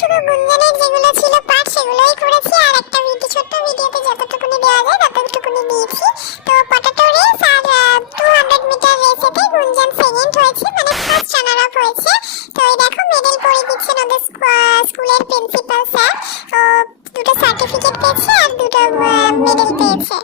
শুধু গুঞ্জনের যেগুলো ছিল পার্ট সেগুলোই করেছি, আর একটা ভিডিও ছোট্ট ভিডিওতে যতটুকুনি দেওয়া যায় ততটুকুনি দিয়েছি। তো পটেটো রেস আর 200 মিটার রেসেতে গুঞ্জন সেকেন্ড হয়েছে, মানে ফার্স্ট রানার আপ হয়েছে। তো এই দেখো মেডেল পরিয়ে দিচ্ছেন ওদের স্কুলের প্রিন্সিপাল স্যার। ও দুটো সার্টিফিকেট পেয়েছে আর দুটো মেডেল পেয়েছে।